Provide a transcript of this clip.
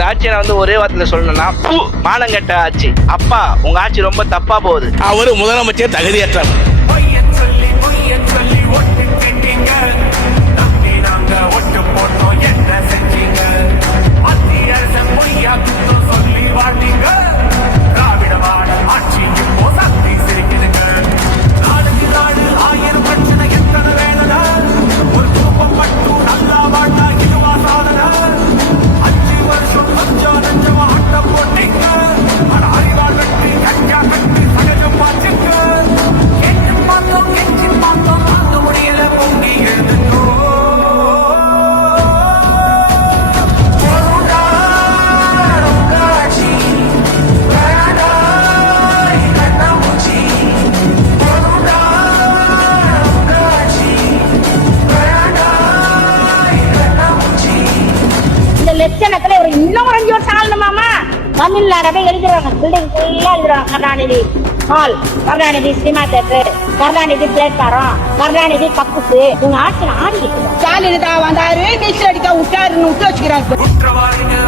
இந்த ஆட்சியை நான் ஒரே வார்த்தையில சொல்லணும்னா மானங்கெட்ட ஆட்சி. அப்பா உங்க ஆட்சி ரொம்ப தப்பா போகுது. அவரு முதலமைச்சர் தகுதியற்றவர். லட்சணத்துல ஒரு இன்னும் ஒரு 5 வருஷம் ஆகணுமாமா. தமிழ்நாடவே எழுதுறாங்க, பில்டிங் ஃபுல்லா எழுதுறாங்க. Karunanidhi hall, Karunanidhi cinema theatre, Karunanidhi platform, Karunanidhi கப்புக்கு. இவங்க ஆட்சி ஆடிக்கிட்டு ஸ்டாலின் தான் வந்தாரு, மிஷில் அடிக்க விட்டாருன்னு விட்டு வச்சுக்கிறாங்க.